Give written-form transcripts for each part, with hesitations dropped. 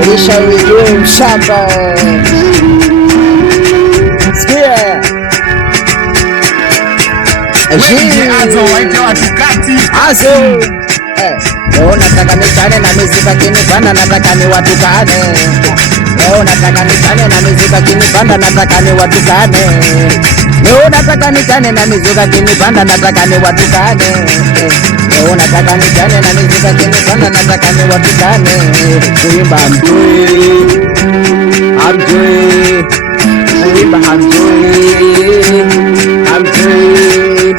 Ulisha ujue mshamba. Sikia Azo leo nataka nichane na mizika kinipanda, nataka ni watukane. Leo nataka nichane na mizika kinipanda, nataka ni watukane. Leo nataka nichane na mizika kinipanda, nataka ni watukane. Leo nataka nichane na mizika kinipanda, nataka ni watukane. Kuimba hamjui, hamjui, kuimba hamjui, hamjui,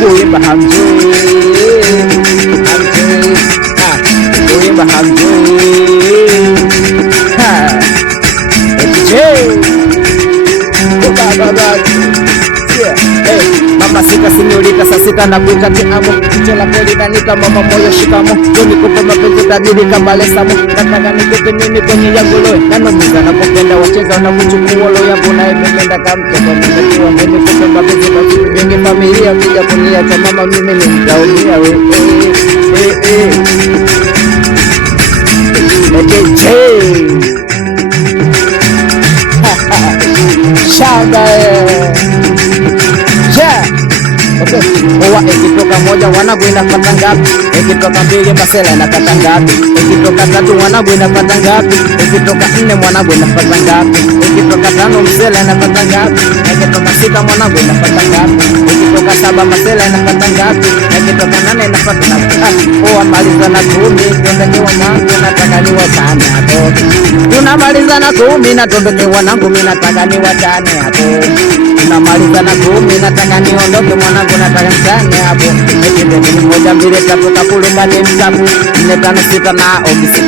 kuimba hamjui, hamjui, kuimba hamjui. Mama sita sinyorita saa sita na kuita tiamo kuchola poli na nika mama moyo shikamo Joni kupa mapenzi tajiri kama lesamo. Nataka nikupe nini kwenye yangu loe nanomiza na kupenda wacheza na kuchukua lo yangu na ipenda kamtoka mwenyekiwa mwenye kupa mapenzi tajiri jengi familia kuja kuniacha mama mimi ni mtaumia we shamba Owa ikitoka moja wanangu inapata ngapi? Ikitoka mbili Masela inapata ngapi? Ikitoka tatu wanangu inapata ngapi? Ikitoka nne mwanangu inapata ngapi? Ikitoka tano Msela inapata ngapi? Ikitoka sita mwanangu inapata ngapi? Ikitoka saba Masela inapata ngapi? Ikitoka nane inapata ngapi? Owa maliza na 10 tondokewa mangu nataka ni watane hapo. Tunamaliza na 10 na tondokewa nangu mimi nataka ni watane hapo. Tunamaliza na 10 nataka niondoke mwanangu nataka mtane hapo. Ekende ni 1 2 3 kakulu kade mtapu 4 5 6 na ogi 6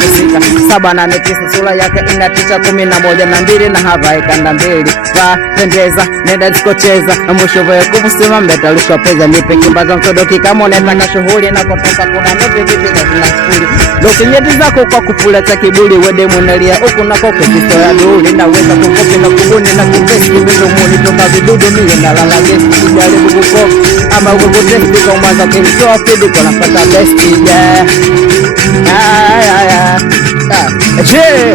6 7 8 9 sura yake inatisha 11 na 2 na hava ikanda 2 va pendeza nenda diskocheza na mwisho vya kumusema mbetalishwa pesa nipe kimbaza mtodoki kama unataka shughuli na kutoka kuna ndoto vipi na tunashukuru lote nyeti zako kwa kufula cha kiburi wede mwenelia huku na koke kistoya duli naweza kukopi na kubuni na kupesi mizo mwoni toka vidudu miyo na lala gesti kujaribu kukopi ama ukukutesti kwa mwanza kilitoa fidi kwa napata besti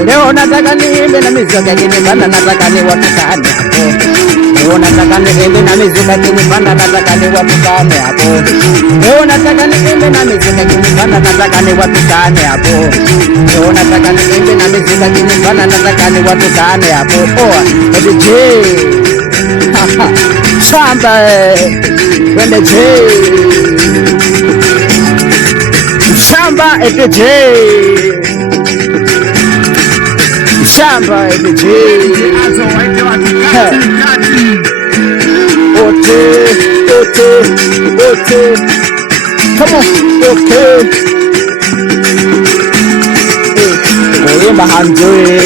leo nataka niimbe na mizuka kinipanda nataka ni watukane hapo. Leo nataka niimbe na mizuka kinipanda nataka ni watukane hapo. Leo nataka niimbe na mizuka kinipanda nataka ni watukane hapo. Leo nataka niimbe na mizuka kinipanda nataka ni watukane hapo. DJ shamba wende J shamba DJ shamba DJ ote come on okay kuimba hamjui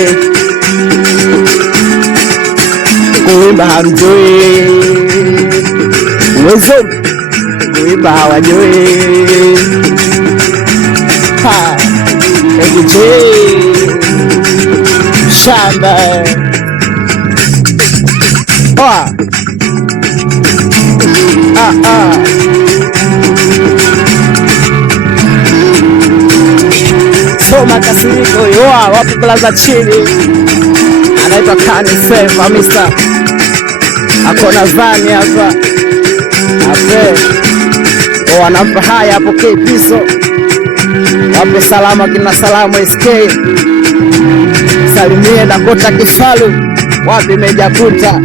kuimba hamjui uwezo kuimba hawajui DJ shamba soma kasiriko yoa wapi plaza chini anaitwa Kani Seva Mr. Akona vani hapa ape wanampa haya hapo K-Piso wape salama kina salamu SK salimie Dakota Kifalu wapi Meja Kuta